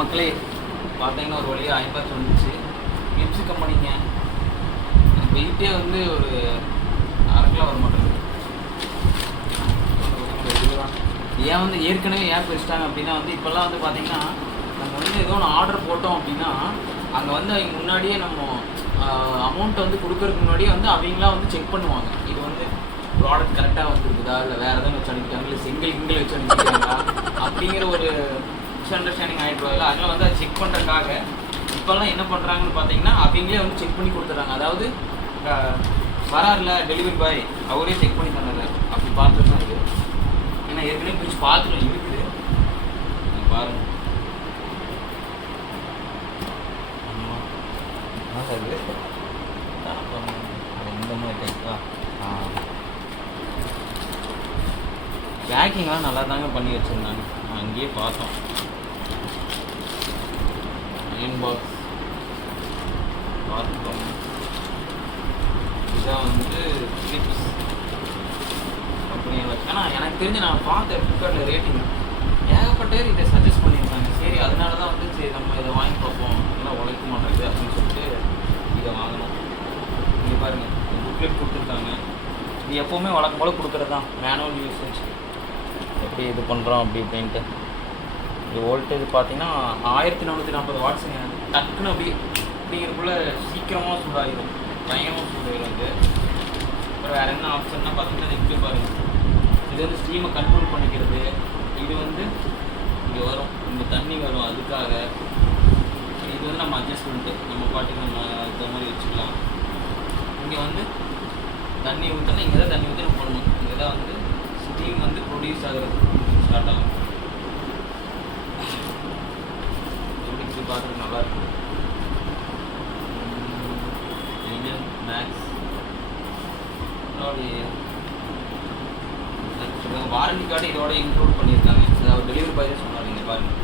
மக்களே பார்த்தீங்கன்னா ஒரு வழியாக ஐபாக்ஸ் வந்துச்சு. Philips கம்பெனிங்க. வெயிட்டே வந்து ஒரு 1/2 கிலோ வர மாட்டேங்குது. ஏன் வந்து ஏற்கனவே ஏன் பிரிச்சிட்டாங்க அப்படின்னா வந்து இப்போல்லாம் வந்து பார்த்தீங்கன்னா நம்ம வந்து ஏதோ ஒன்று ஆர்டர் போட்டோம் அப்படின்னா அங்கே வந்து அவங்க முன்னாடியே நம்ம அமௌண்ட்டை வந்து கொடுக்கறதுக்கு முன்னாடியே வந்து அவங்களாம் வந்து செக் பண்ணுவாங்க. இது வந்து ப்ராடக்ட் கரெக்டாக வந்துருக்குதா இல்லை வேறு எதாவது வச்சு அனுப்பிட்டாங்க இல்லை சிங்கிள் வச்சு அனுப்பிட்டாங்களா அப்படிங்கிற ஒரு மிஸ் அண்டர்ஸ்டாண்டிங் ஆகிட்டு வரல. அதெல்லாம் வந்து அதை செக் பண்ணுறதுக்காக இப்போல்லாம் என்ன பண்ணுறாங்கன்னு பார்த்தீங்கன்னா அவங்களே வந்து செக் பண்ணி கொடுத்துட்றாங்க. அதாவது வராருல டெலிவரி பாய் அவரே செக் பண்ணி தந்தாரு. அப்படி பார்த்துட்டு தான் இருக்குது. ஏன்னா ஏற்கனவே பிரிச்சு பார்த்துட்டு இருக்குது. நீங்கள் பாருங்கள் இந்த மாதிரி டைப்பா பேக்கிங்லாம் நல்லா தாங்க பண்ணி வச்சுருந்தாங்க. அங்கேயே பார்த்தோம். அயன் பாக்ஸ் பார்த்துக்கோங்க. இதான் வந்து Philips கம்பெனியை வச்சு. ஆனால் எனக்கு தெரிஞ்சு நான் பார்த்தேன் ஃப்ளிப்கார்ட்டில் ரேட்டிங் ஏகப்பட்ட பேர் இதை சஜஸ்ட் பண்ணியிருக்காங்க. சரி அதனால தான் வந்து சரி நம்ம இதை வாங்கி பார்ப்போம், இதெல்லாம் உழைக்க மாட்டேங்குது அப்படின்னு சொல்லிட்டு இதை வாங்கணும். இங்கே பாருங்கள் புக்லெட் கொடுத்துருக்காங்க. இது எப்போவுமே வழக்கம் போல் கொடுக்குறது தான், மேனுவல் யூசேஜ் எப்படி இது பண்ணுறோம் அப்படி இப்படின்ட்டு. இது வோல்டேஜ் பார்த்தீங்கன்னா 1440 வாட்ஸுங்க. டக்குன்னு அப்படிங்கிறக்குள்ளே சீக்கிரமாக சூடாகிடும், பயங்கரமாக சூடாகிடும். இது அப்புறம் வேறு என்ன ஆப்ஷன்னா பார்த்தீங்கன்னா இப்படி பாருங்கள். இது வந்து ஸ்டீமை கண்ட்ரோல் பண்ணிக்கிறது. இது வந்து இங்கே வரும், இங்கே தண்ணி வரும். அதுக்காக இது வந்து நம்ம அட்ஜஸ்ட்மெண்ட்டு நம்ம பாட்டுக்கு நம்ம இந்த மாதிரி வச்சுக்கலாம். இங்கே வந்து தண்ணி ஊற்றினா இங்கே தான் தண்ணி ஊற்றி நம்ம போடணும். இங்கே தான் வந்து ஸ்டீம் வந்து ப்ரொடியூஸ் ஆகிறது ஸ்டார்ட் ஆகும். இப்படி பார்க்குறது நல்லாயிருக்கு. இந்தியன் மேக்ஸ் வாரண்டி கார்டு இதோட இன்க்ளூட் பண்ணியிருக்காங்க. அதாவது டெலிவரி பாய் சொன்னார். நீங்கள் பாருங்கள்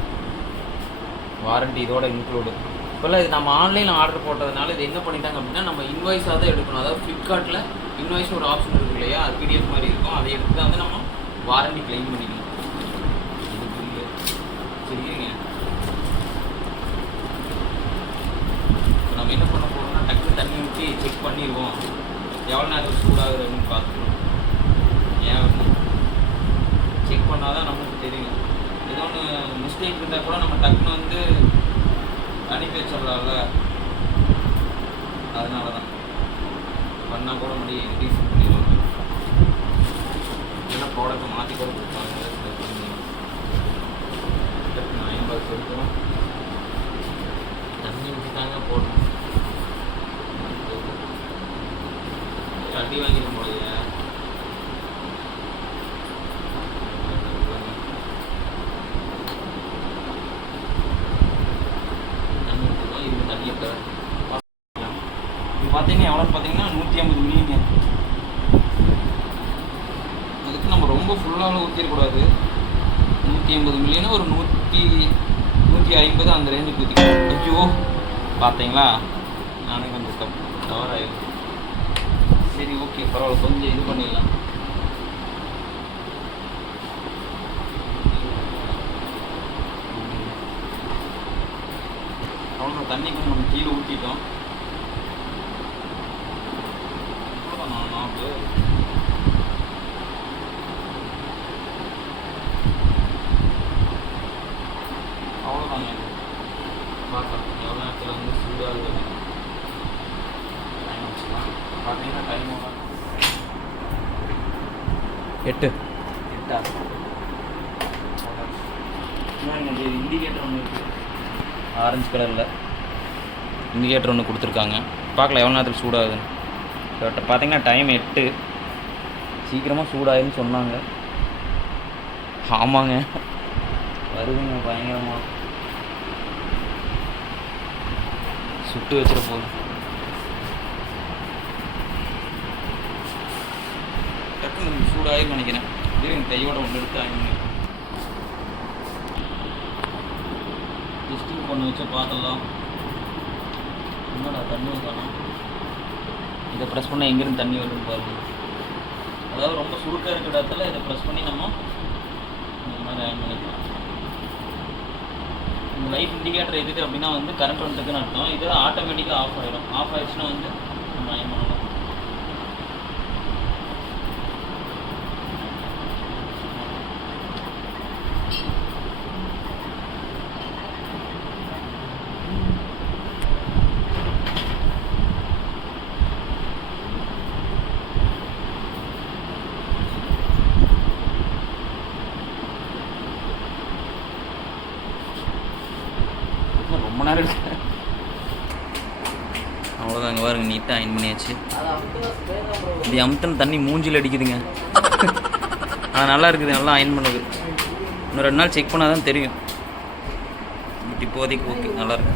வாரண்டி இதோட இன்க்ளூடு. இப்போல்லாம் இது நம்ம ஆன்லைனில் ஆர்டர் போட்டதுனால இது என்ன பண்ணிட்டாங்க அப்படின்னா நம்ம இன்வாய்ஸாக தான் எடுக்கணும். அதாவது ஃப்ளிப்கார்ட்டில் இன்வாய்ஸ் ஒரு ஆப்ஷன் இருக்கு இல்லையா, அது பிடிஎஃப் மாதிரி இருக்கும். அதை எடுத்து தான் வந்து நம்ம வாரண்டி கிளைம் பண்ணிக்கணும். இது புரியுது சரிங்க. இப்போ நம்ம என்ன பண்ண போகிறோம்னா டக்குனு தண்ணி ஊற்றி செக் பண்ணிடுவோம், எவ்வளோ நேரம் சூடாகுது அப்படின்னு பார்த்துக்கணும். ஏன் செக் பண்ணால் தான் நமக்கு தெரியும். ஏதோ ஒன்று மிஸ்டேக் இருந்தால் கூட நம்ம டக்குன்னு வந்து அனுப்பி வச்சிடலாம்ல. அதனால தான் பண்ணால் கூட முடியும், ரீசன் பண்ணிடுவாங்க. இல்லைன்னா ப்ராடக்ட்டை மாற்றி கூட கொடுப்பாங்க. டக்குன்னு அயன் பாக்ஸ் எடுக்கிறோம், தண்ணி ஊற்றிட்டாங்க போடணும். அடி வாங்கிடும் போலைய. இது பார்த்தீங்கன்னா எவ்வளோன்னு பார்த்தீங்கன்னா 150 மில்லிங்க. அதுக்கு நம்ம ரொம்ப ஃபுல்லாக ஊற்றிடக்கூடாது. 150 மில்லின்னா ஒரு 150 அந்த ரேஞ்சுக்கு ஊற்றிக்கலாம். ஐயோ பார்த்தீங்களா, நானே கொஞ்சம் கவர் ஆகிடும். சரி ஓகே பரவாயில்ல, கொஞ்சம் இது பண்ணிடலாம். அவ்வளோ தண்ணி கொஞ்சம் நம்ம கீழே ஊற்றிட்டோம். அவ்வளோதாங்க. பார்க்கலாம் எவ்வளோ நேரத்தில் வந்து சூடாகுது. டைம் வச்சுக்கலாம். பார்த்தீங்கன்னா டைம் 8 இண்டிகேட்டர் ஒன்று இருக்குது, ஆரஞ்சு கலரில் இண்டிகேட்டர் ஒன்று கொடுத்துருக்காங்க. பார்க்கலாம் எவ்வளோ நேரத்தில் சூடாகுதுன்னு. பார்த்தீங்கன்னா டைம் 8. சீக்கிரமாக சூடாகுதுன்னு சொன்னாங்க. ஆமாங்க வருதுங்க பயங்கரமாக. சுட்டு வச்சிட போகுது. டக்குன்னு சூடாகி நினைக்கிறேன். இதே எங்கள் கையோட ஒன்று எடுத்து ஆகி டெஸ்டிங் பண்ண வச்சு பார்த்துடலாம். என்னடா தண்ணி ஊற்றணும். இதை ப்ரெஸ் பண்ணால் எங்கேருந்து தண்ணி வருதுன்னு பாருங்க. அதாவது ரொம்ப சுருக்காக இருக்கிற இடத்துல இதை ப்ரெஸ் பண்ணி நம்ம இந்த மாதிரி ஆட் பண்ணிக்கலாம். இந்த லைட் இண்டிகேட்டர் எதுக்கு அப்படின்னா வந்து கரண்ட் வந்துட்டுக்குன்னு அர்த்தம். இது ஆட்டோமேட்டிக்காக ஆஃப் ஆகிடும். ஆஃப் ஆகிடுச்சுன்னா வந்து நம்ம அயன் பண்ணலாம். ரொம்ப நேரம் இருக்கு. அவ்வளோதாங்க பாருங்க, நீட்டாக அயன் பண்ணியாச்சு. இது அமுத்தின தண்ணி மூஞ்சில் அடிக்குதுங்க. நல்லா இருக்குது, நல்லா அயன் பண்ணுது. இன்னும் 2 நாள் செக் பண்ணால் தான் தெரியும். பட் இப்போதைக்கு ஓகே, நல்லாயிருக்கு.